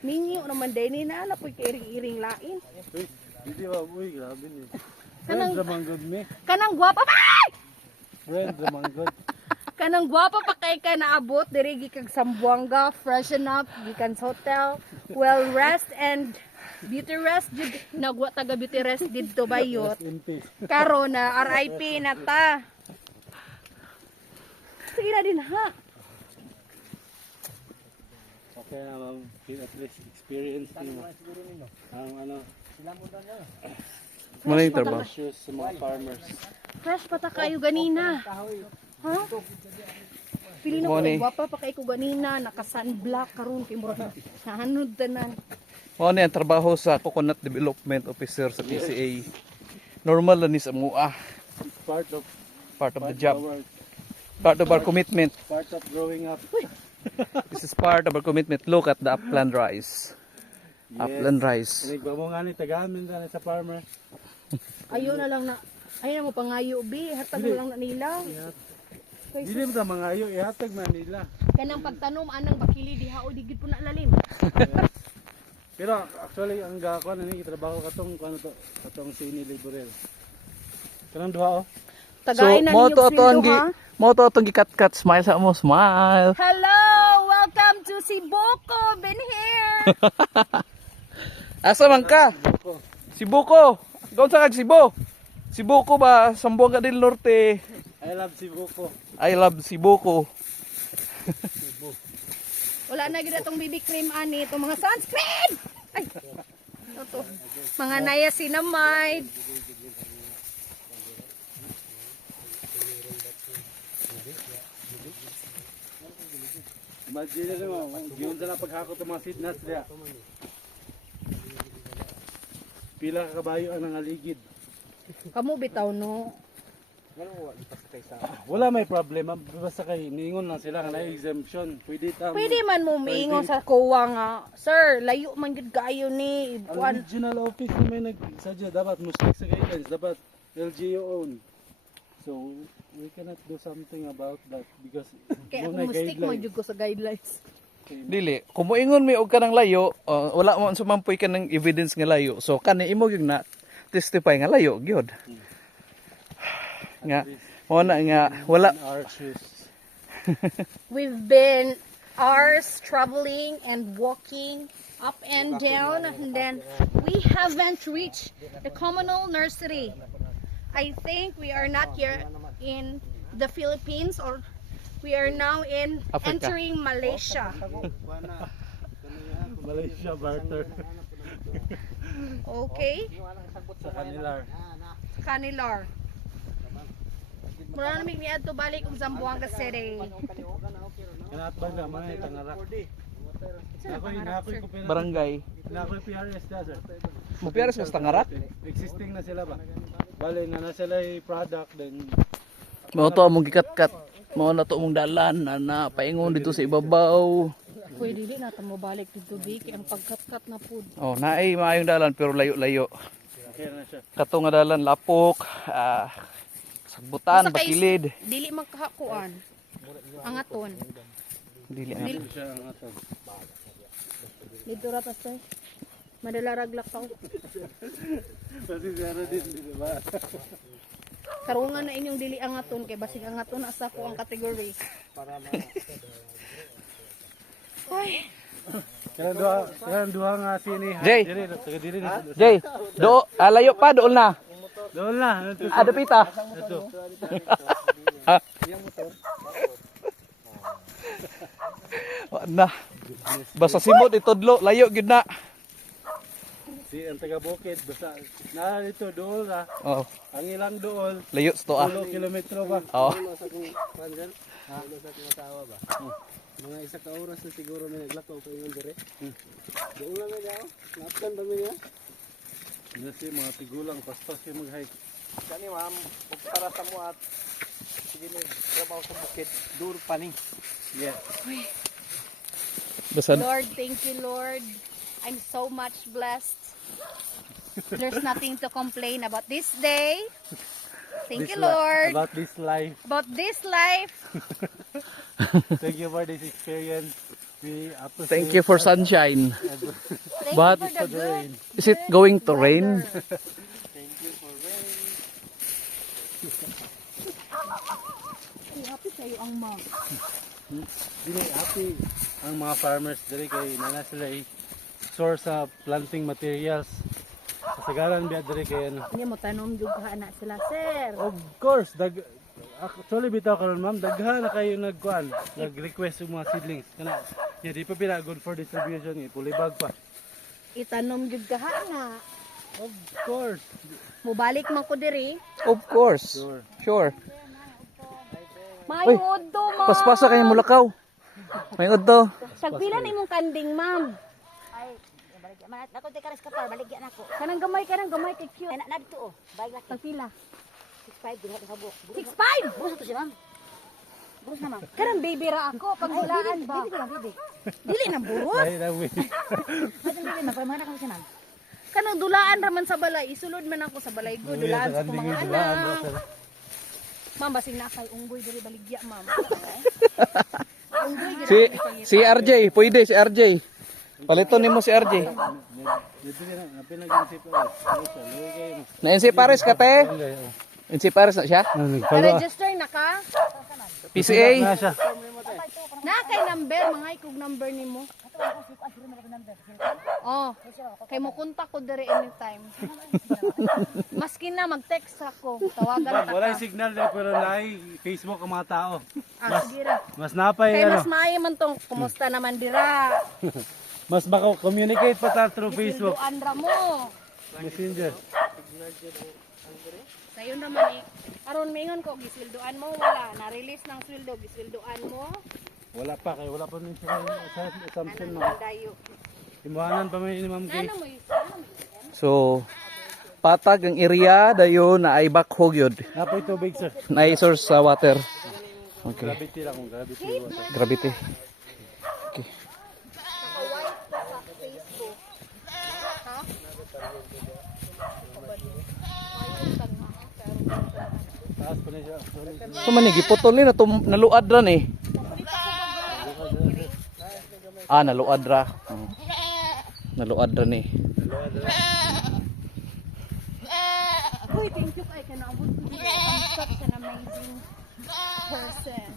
Ninyo naman din na ala po'y kairing-iring lain. Uy, hindi ba, uy, grabe ni. Kanang- Friend naman good me. Kanang gwapa pa! Friend naman good. Kanang gwapa pa kay ka naabot diri gikag Sambuanga, freshen up, gikan sa hotel, well rest and beauty rest jud nagwa taga beauty rest didto bayot. Rest in peace. Karon na RIP na ta. Sige na din ha. Okay na ma'am, at least experience mo. Ang ano, Monitor ba? issues sa mga farmers. Fresh pa ta kayo ganina. Ha? Pili na ko Money. gwapa pa kay ko ganina, naka sunblock karon kay murag nahanod tanan. Mao ni ang trabaho sa Coconut Development Officer sa PCA. Normal lang ni sa mua. Part of Part of the job. our, Part of our commitment. part of growing up. This is part of our commitment. Look at the upland rice. Upland rice. Nagba mo nga ni tagamin na sa farmer. Ayo na lang na ayun na mo pangayo bi, hatag mo lang na nila. Kay Dili mo ta mga ayo, ihatag man nila. kanang pagtanom anang bakili diha o digid po na lalim. Pero actually ang gako na ni trabaho katong ano to, katong sini laborer. Kanang duha oh. Tagay na mo ninyo to atong pildo, ha? mo to atong gikat-kat, smile sa mo, smile. Hello! Welcome to Siboko! Been here! Asa man ka? Sibuko. Gaon sa kag Cebu? Sibuko ba Sambuanga del Norte? I love Sibuko. I love Sibuko. Wala na gid atong BB cream ani, itong mga sunscreen! Ay! Ito to. Mga niacinamide. Imagine mo, giyon sa lang paghakot ng mga seed nuts diya. Pila ka kabayo ang nangaligid. Kamu bitaw no. Wala may problema, basta kay niingon lang sila nga na exemption. Pwede ta. Pwede man mo miingon sa kuwa nga, Sir, layo man gid kayo ni Ang Buwan. regional office na may nagsadya dapat mo stick sa guidelines, dapat LGU own. So we cannot do something about that because Kaya mo na ako stick mo guidelines. jud ko sa guidelines. Dili, kung moingon mi og kanang layo, wala mo sumampoy ka ng evidence nga layo. So kani imo gyud na testify nga layo gyud. Nga mo na nga wala Our shoes. We've been hours traveling and walking up and down, and then we haven't reached the communal nursery. I think we are not here in the Philippines, or we are now in Africa. entering Malaysia. Malaysia barter Okay? sa kanila. Kanilar. Mura namin niya to balik kung Zamboanga City. Kanat ba nga man tangarak. Nakoy ko pera. barangay. Nakoy PRS da sir. Mo piaras mas tangarak. Existing na sila ba? Bale na sila yung product then Mo to among gikat-kat. Mo na to among dalan na paingon dito sa ibabaw. Pwede din natin mo balik dito Vicky, ang pagkat-kat na food. Oh, naay maayong dalan pero layo-layo. okay na siya. Kato nga dalan lapok, sagbutan, Basta kay- bakilid. Dili magkahakuan. Angaton. Dili Dili. ang Siya ang ato. Dito ratas tayo. Madala raglak pa ko. Kasi zero din, di ba? Karungan na inyong dili angaton kay basig angaton asa ko ang category. Ay, Kailan duha nga sini. Jay! Diri, taga diri na. Jay, do layo pa doon na. Doon na. Ada pita. Ito. Na. Basta simot itudlo, layo gyud na. Si ang taga Bukid basta na dito dool na. Oh, Ang ilang dool layo sto ah. 10 kilometro ba? Oh. Mga isa ka oras na siguro may naglakaw ko yung dire. Doon lang nga ako. Napkan ba niya? Nasi mga tigulang paspas yung mag-hike. Kani ma'am, ug para sa mo at sige ni trabaho sa bukid, dur paning. Yeah. Basta Lord, thank you Lord. I'm so much blessed. There's nothing to complain about this day. Thank you Lord. About this life. About this life. Thank you for this experience. We appreciate Thank you for sunshine. Thank But you for the good. is it going to rain? Ay, happy kayo ang mom. Dili happy ang mga farmers diri kay nana sila source sa planting materials. Kasagaran biya diri kay ano. Hindi mo tanom juga anak sila, sir. Of course, actually bitaw karon ma'am, daghan na kayo nagkuan, nag-request yung mga seedlings. Kana, yeah, di pa pila good for distribution, pulibag pa. Itanom juga na. Of course. Mubalik man ko diri. Of course. Sure. Sure. Mayod to, ma'am. Paspasa kayo mulakaw. May to. Sagpila na imong kanding, ma'am. Ay, baligya man ako te kares kapar baligya nako. Kanang gamay kay cute. Na dito oh, bayad laki. Sagpila. 65 dinha sa buk. 6'5". Buros to si ma'am. Buros na ma'am. Kanang baby ra ako pag hulaan ba. Bibi lang bibi. Dili na buros. Ay, nawi. Pwede bibi na pamana ka si ma'am. Kanang dulaan raman sa balay. Isulod man ako sa balay ko. Dulaan sa akong mga anak. Ma'am, basing na kay unggoy diri baligya, ma'am. Unggoy diri. Si RJ, pwede si RJ. Paliton nimo si RJ. Dito na, napin nag-isip ako. Na-NC Pares ka te? NC Pares na siya? Register na ka? PCA? Na siya. Na kay number, mga ikog number nimo. Oh, kay mo kontak ko diri anytime. Maski na mag-text ako, tawagan ta Wala ka. signal din pero naay Facebook ang mga tao. Sige ra. Mas napay Kay ano, mas maayo man tong kumusta naman dira. mas baka communicate pa ta through Facebook. Silduan ra mo. Messenger. Sayo naman eh. Aron mingon ko gisilduan mo wala, na-release ng sweldo gisilduan mo. Wala pa kay wala pa rin siya sa assumption mo. Dayo. Timbahanan pa may ni Ma'am Kay. Ano mo yun? So, patag ang area dayon na ay bakhog yun. Napoy tubig sir. Na ay source sa water. Okay. Gravity lang kung gravity water. Gravity. Okay. Naka-white pa sa Facebook. Ha? Taas pa na siya. Sorry. So man ni giputol ni naluad ra ni. Ah, naluad ra. Naluad ra ni. Uy, thank you kay kanabot ko. I'm such an amazing person.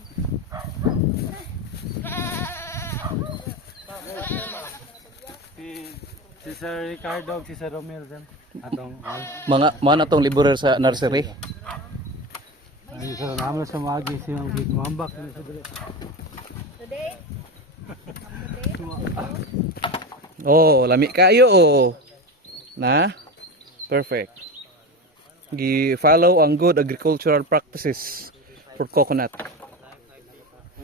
Si Sir Ricardo, si Sir Romel dyan. Atong Mga na tong liburer sa nursery. ay sa naman sa magi si Ma'am Kay. Mambak na siya dali. Today, Oh, lami kayo oh. Na? Perfect. Gi-follow ang good agricultural practices for coconut.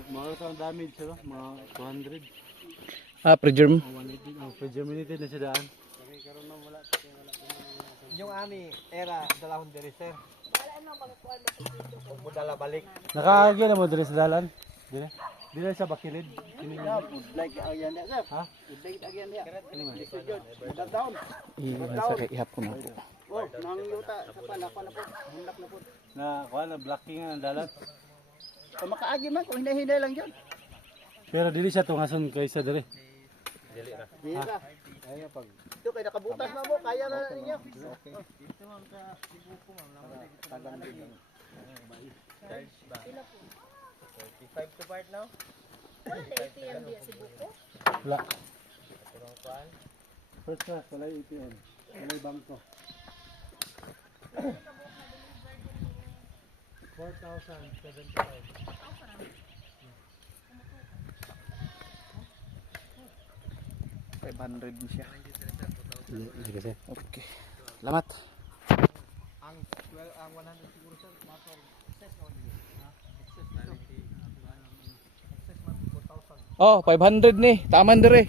Mga ang damage sila, mga 200. Ah, pregerm. 180. Oh, pre-germinated na siya daan. Yung ami era dalahon diri sir. Kung dala balik. Nakaagi na mo diri sa dalan. Dili. Dili sa bakilid. Like agyan dia sir. Ha? Like agyan dia. Disujud. Down. Sa ihap ko na po. Oh, nang yuta sa panako na po. Hulak na po. Na kuha na blocking ang dalan. Kung makaagi man kung hinay-hinay lang yun. Pero dili siya tungason kaysa diri. Di ra. Ay pag ito kay nakabutas na mo, kaya na ninyo. Okay. Wala. First class, wala yung ATM. Wala yung bangko. 500 din siya. Hindi kasi. Okay. Salamat. Ang 100 siguro sir, mato access on access na. Access man 4,000. Oh, 500 ni. Taman dire.